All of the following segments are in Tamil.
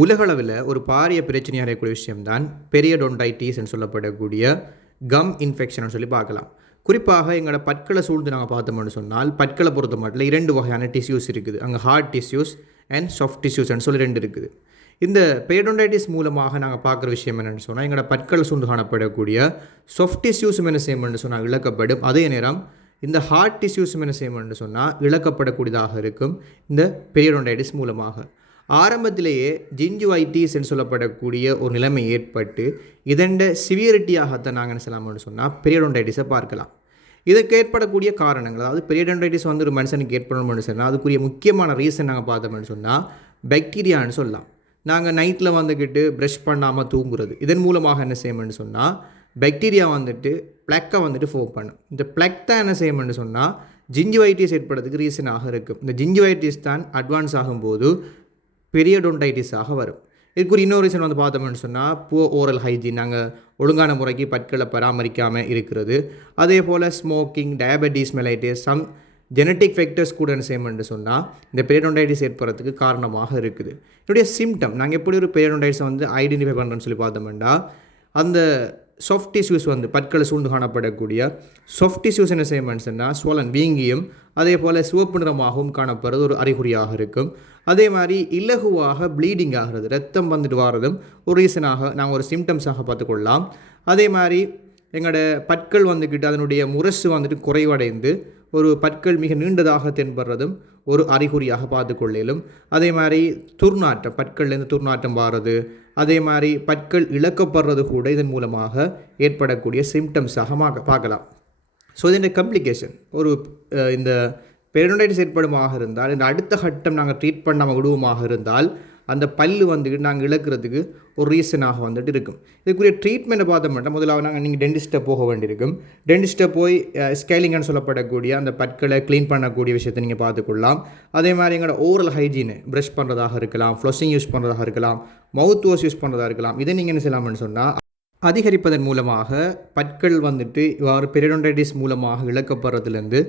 உலகளவில் ஒரு பாரிய பிரச்சனையாக இருக்கக்கூடிய விஷயம்தான் பெரியடொன்டைட்டிஸ்ன்னு சொல்லப்படக்கூடிய கம் இன்ஃபெக்ஷன் சொல்லி பார்க்கலாம். குறிப்பாக எங்களோட பற்களை சூழ்ந்து நாங்கள் பார்த்தோம்னு சொன்னால் பற்களை பொறுத்த மட்டும் 2 வகையான டிஷ்யூஸ் இருக்குது. அங்கே ஹார்ட் டிஷ்யூஸ் அண்ட் சாஃப்ட் டிஷ்யூஸ்ன்னு சொல்லி 2 இருக்குது. இந்த பெரியடொன்டைட்டிஸ் மூலமாக நாங்கள் பார்க்குற விஷயம் என்னென்னு சொன்னால் எங்களோட பற்களை சூழ்ந்து காணப்படக்கூடிய சாஃப்ட் டிஷ்யூஸும் என்ன செய்யணும்னு சொன்னால் இழக்கப்படும். அதே நேரம் இந்த ஹார்ட் டிஷ்யூஸும் என்ன செய்யணும்னு சொன்னால் இழக்கப்படக்கூடியதாக இருக்கும் இந்த பெரியடொன்டைட்டிஸ் மூலமாக. ஆரம்பத்திலேயே ஜிஞ்சுவைட்டிஸ் என்று சொல்லப்படக்கூடிய ஒரு நிலைமை ஏற்பட்டு இதண்ட சிவியரிட்டியாகத்தான் நாங்கள் என்ன செய்யலாம்னு சொன்னால் பெரியடொன்டைட்டிஸை பார்க்கலாம். இதுக்கு ஏற்படக்கூடிய காரணங்கள், அதாவது பெரியடொன்டைட்டிஸ் வந்து ஒரு மனுஷனுக்கு ஏற்படணும்னு சொன்னால் அதுக்குரிய முக்கியமான ரீசன் நாங்கள் பார்த்தோம்னு சொன்னால் பாக்டீரியான்னு சொல்லலாம். நாங்கள் நைட்டில் வந்துக்கிட்டு ப்ரஷ் பண்ணாமல் தூங்குறது, இதன் மூலமாக என்ன செய்யணும்னு சொன்னால் பாக்டீரியா வந்துட்டு ப்ளக்கை வந்துட்டு ஃபோம் பண்ணும். இந்த ப்ளக் தான் என்ன செய்யணும்னு சொன்னால் ஜிஞ்சுவைட்டிஸ் ஏற்படுறதுக்கு ரீசனாக இருக்கும். இந்த ஜிஞ்சுவைட்டிஸ் தான் அட்வான்ஸ் ஆகும்போது பெரியடொன்டைட்டிஸாக வரும். இதுக்கு இன்னொரு ரீசன் வந்து பார்த்தோம்னு சொன்னால் புவர் ஓரல் ஹைஜீன், நாங்கள் ஒழுங்கான முறைக்கு பற்களை பராமரிக்காமல் இருக்கிறது. அதே போல் smoking, diabetes mellitus, some genetic factors கூட என்ன செய்யணும்னு சொன்னால் இந்த பெரியடொன்டைட்டிஸ் ஏற்படுறதுக்கு காரணமாக இருக்குது. என்னுடைய சிம்டம் நாங்கள் எப்படி ஒரு பெரியடொன்டைட்டிஸை வந்து ஐடென்டிஃபை பண்ணுறோன்னு சொல்லி பார்த்தோம்னா அந்த சாஃப்ட் டிஷ்யூஸ் வந்து பற்களை சூழ்ந்து காணப்படக்கூடிய சாஃப்ட் டிஷ்யூஸ் என்ன செய்யணும்னு சொன்னால் ஸ்வலன் வீங்கியும் அதே போல் சிவப்பு நிறமாகவும் காணப்படுறது ஒரு அறிகுறியாக இருக்கும். அதே மாதிரி இலகுவாக ப்ளீடிங் ஆகிறது, ரத்தம் வந்துட்டு வாரதும் ஒரு ரீசனாக நாங்கள் ஒரு சிம்டம்ஸாக பார்த்துக்கொள்ளலாம். அதே மாதிரி எங்களோட பற்கள் வந்துக்கிட்டு அதனுடைய முரசு வந்துட்டு குறைவடைந்து ஒரு பற்கள் மிக நீண்டதாக தென்படுறதும் ஒரு அறிகுறியாக பார்த்து கொள்ளும். அதே மாதிரி துர்நாற்றம், பற்கள்லேருந்து துர்நாற்றம் வாரது, அதே மாதிரி பற்கள் இழக்கப்படுறது கூட இதன் மூலமாக ஏற்படக்கூடிய சிம்டம்ஸாக பார்க்கலாம். ஸோ இதனுடைய கம்ப்ளிகேஷன் ஒரு இந்த பெரியடொன்டைட்டிஸ் ஏற்படுமாக இருந்தால் இந்த அடுத்த கட்டம் நாங்கள் ட்ரீட் பண்ணாமல் விடுவோமாக இருந்தால் அந்த பல்லு வந்துக்கிட்டு நாங்கள் இழக்கிறதுக்கு ஒரு ரீசனாக வந்துட்டு இருக்கும். இதுக்குரிய ட்ரீட்மெண்ட்டை பார்த்த மாட்டோம். முதலாவது நாங்கள் நீங்கள் டென்டிஸ்ட்டை போக வேண்டியிருக்கும். டென்டிஸ்ட்டை போய் ஸ்கேலிங்னு சொல்லப்படக்கூடிய அந்த பற்களை க்ளீன் பண்ணக்கூடிய விஷயத்தை நீங்கள் பார்த்துக்கொள்ளலாம். அதே மாதிரி எங்களோட ஓரல் ஹைஜீனு, ப்ரஷ் பண்ணுறதாக இருக்கலாம், ஃப்ளோசிங் யூஸ் பண்ணுறதாக இருக்கலாம், மவுத் வாஷ் யூஸ் பண்ணுறதா இருக்கலாம். இதை நீங்கள் என்ன செய்யலாம்னு சொன்னால் அதிகரிப்பதன் மூலமாக பற்கள் வந்துட்டு இவ்வாறு பெரியடொன்டைட்டிஸ் மூலமாக இழக்கப்படுறதுலேருந்து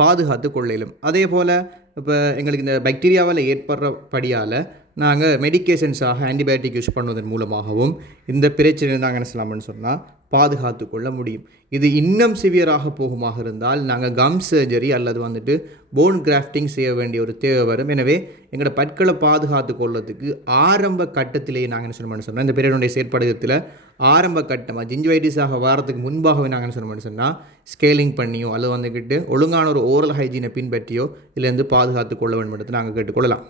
பாதுகாத்து கொள்ளையிலும். அதே போல் இப்போ எங்களுக்கு இந்த பாக்டீரியாவில் ஏற்படுறபடியால் நாங்கள் மெடிக்கேஷன்ஸாக ஆன்டிபயோட்டிக் யூஸ் பண்ணுவதன் மூலமாகவும் இந்த பிரச்சனையை நாங்கள் என்ன செய்யலாம்னு சொன்னால் பாதுகாத்து கொள்ள முடியும். இது இன்னும் சிவியராக போகுமாக இருந்தால் நாங்கள் கம் சர்ஜரி அல்லது வந்துட்டு போன் கிராஃப்டிங் செய்ய வேண்டிய ஒரு தேவை வரும். எனவே எங்களோட பற்களை பாதுகாத்து கொள்வதற்கு ஆரம்ப கட்டத்திலேயே நாங்கள் என்ன சொல்லணும்னு சொன்னால் இந்த பெரியடொன்டைட்டிஸ் ஏற்படுறதுல ஆரம்ப கட்டமாக ஜிஞ்சுவைட்டிஸாக வரதுக்கு முன்பாகவே நாங்கள் என்ன சொல்லணும்னு சொன்னால் ஸ்கேலிங் பண்ணியோ அல்லது வந்துக்கிட்டு ஒழுங்கான ஒரு ஓரல் ஹைஜீனை பின்பற்றியோ இதிலேருந்து பாதுகாத்து கொள்ள வேண்டும் என்று நாங்கள் கேட்டுக்கொள்ளலாம்.